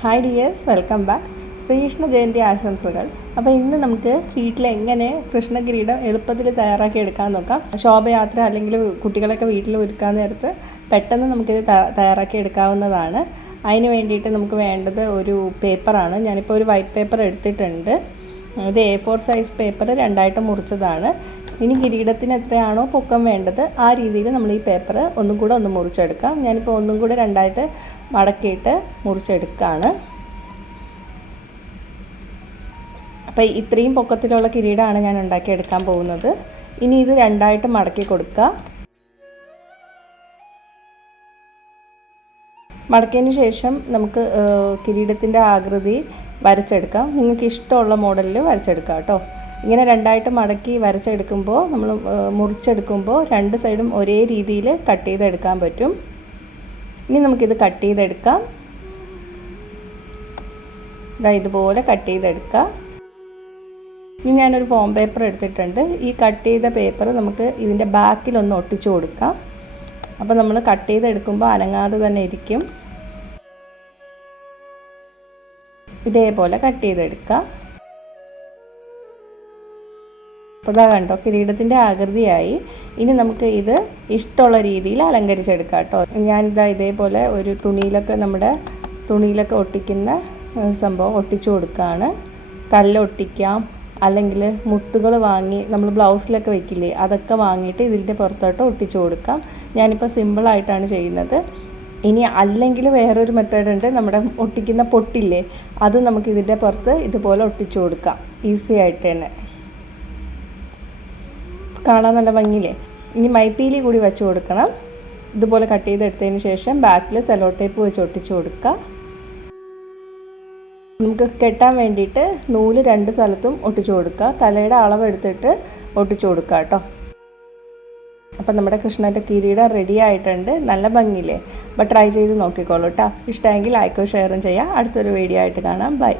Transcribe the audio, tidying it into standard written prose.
Hi dears, welcome back. Sreekrishna Jayanthi ആശംസകൾ. അപ്പോൾ ഇന്ന് നമുക്ക് വീട്ടിൽ എങ്ങനെ കൃഷ്ണകിരീടം എളുപ്പത്തിൽ തയ്യാറാക്കി എടുക്കാൻ നോക്കാം. ശോഭയാത്ര അല്ലെങ്കിൽ കുട്ടികളൊക്കെ വീട്ടിൽ ഒരുക്കാൻ നേരത്ത് പെട്ടെന്ന് നമുക്കിത് തയ്യാറാക്കി എടുക്കാവുന്നതാണ്. അതിന് വേണ്ടിയിട്ട് നമുക്ക് വേണ്ടത് ഒരു പേപ്പറാണ്. ഞാനിപ്പോൾ ഒരു വൈറ്റ് പേപ്പർ എടുത്തിട്ടുണ്ട്. ഇത് A4 സൈസ് പേപ്പർ രണ്ടായിട്ട് മുറിച്ചതാണ്. ഇനി കിരീടത്തിന് എത്രയാണോ പൊക്കം വേണ്ടത് ആ രീതിയിൽ നമ്മൾ ഈ പേപ്പർ ഒന്നും കൂടെ മുറിച്ചെടുക്കാം. ഞാനിപ്പോൾ ഒന്നും കൂടെ രണ്ടായിട്ട് മടക്കിയിട്ട് മുറിച്ചെടുക്കുകയാണ്. അപ്പോൾ ഇത്രയും പൊക്കത്തിലുള്ള കിരീടമാണ് ഞാൻ ഉണ്ടാക്കിയെടുക്കാൻ പോകുന്നത്. ഇനി ഇത് രണ്ടായിട്ട് മടക്കി കൊടുക്കുക. മടക്കിയതിന് ശേഷം നമുക്ക് കിരീടത്തിൻ്റെ ആകൃതി വരച്ചെടുക്കാം. നിങ്ങൾക്ക് ഇഷ്ടമുള്ള മോഡലിൽ വരച്ചെടുക്കാം കേട്ടോ. ഇങ്ങനെ രണ്ടായിട്ട് മടക്കി വരച്ചെടുക്കുമ്പോൾ നമ്മൾ മുറിച്ചെടുക്കുമ്പോൾ രണ്ട് സൈഡും ഒരേ രീതിയിൽ കട്ട് ചെയ്തെടുക്കാൻ പറ്റും. ഇനി നമുക്കിത് കട്ട് ചെയ്തെടുക്കാം. ഇതുപോലെ കട്ട് ചെയ്തെടുക്കാം. ഇനി ഞാനൊരു ഫോം പേപ്പർ എടുത്തിട്ടുണ്ട്. ഈ കട്ട് ചെയ്ത പേപ്പർ നമുക്ക് ഇതിൻ്റെ ബാക്കിലൊന്ന് ഒട്ടിച്ചു കൊടുക്കാം. അപ്പോൾ നമ്മൾ കട്ട് ചെയ്തെടുക്കുമ്പോൾ അനങ്ങാതെ തന്നെ ഇരിക്കും. ഇതേപോലെ കട്ട് ചെയ്തെടുക്കാം. അപ്പോൾ കണ്ടോ, കിരീടത്തിൻ്റെ ആകൃതിയായി. ഇനി നമുക്ക് ഇത് ഇഷ്ടമുള്ള രീതിയിൽ അലങ്കരിച്ചെടുക്കാം കേട്ടോ. ഞാനിതാ ഇതേപോലെ ഒരു നമ്മുടെ തുണിയിലൊക്കെ ഒട്ടിക്കുന്ന സംഭവം ഒട്ടിച്ചു കൊടുക്കുകയാണ്. കല്ലൊട്ടിക്കാം, അല്ലെങ്കിൽ മുത്തുകൾ വാങ്ങി നമ്മൾ ബ്ലൗസിലൊക്കെ വെക്കില്ലേ, അതൊക്കെ വാങ്ങിയിട്ട് ഇതിൻ്റെ പുറത്തോട്ട് ഒട്ടിച്ചു കൊടുക്കാം. ഞാനിപ്പോൾ സിമ്പിളായിട്ടാണ് ചെയ്യുന്നത്. ഇനി അല്ലെങ്കിൽ വേറൊരു മെത്തേഡ് ഉണ്ട്. നമ്മുടെ ഒട്ടിക്കുന്ന പൊട്ടില്ലേ, അത് നമുക്ക് ഇതിൻ്റെ പുറത്ത് ഇതുപോലെ ഒട്ടിച്ചു കൊടുക്കാം, ഈസി ആയിട്ട് തന്നെ. കാണാൻ നല്ല ഭംഗിയില്ലേ. ഇനി മൈപ്പീലി കൂടി വെച്ച് കൊടുക്കണം. ഇതുപോലെ കട്ട് ചെയ്തെടുത്തതിന് ശേഷം ബാക്കിൽ സെലോ ടേപ്പ് വെച്ച് ഒട്ടിച്ചു കൊടുക്കുക. നമുക്ക് കെട്ടാൻ വേണ്ടിയിട്ട് നൂല് രണ്ട് സ്ഥലത്തും ഒട്ടിച്ചു കൊടുക്കുക. തലയുടെ അളവെടുത്തിട്ട് ഒട്ടിച്ചു കൊടുക്കുക കേട്ടോ. അപ്പം നമ്മുടെ കൃഷ്ണൻ്റെ കിരീടം റെഡി ആയിട്ടുണ്ട്. നല്ല ഭംഗിയില്ലേ. അപ്പോൾ ട്രൈ ചെയ്ത് നോക്കിക്കോളൂ കേട്ടോ. ഇഷ്ടമെങ്കിൽ ലൈക്കും ഷെയറും ചെയ്യാം. അടുത്തൊരു വീഡിയോ ആയിട്ട് കാണാം. ബൈ.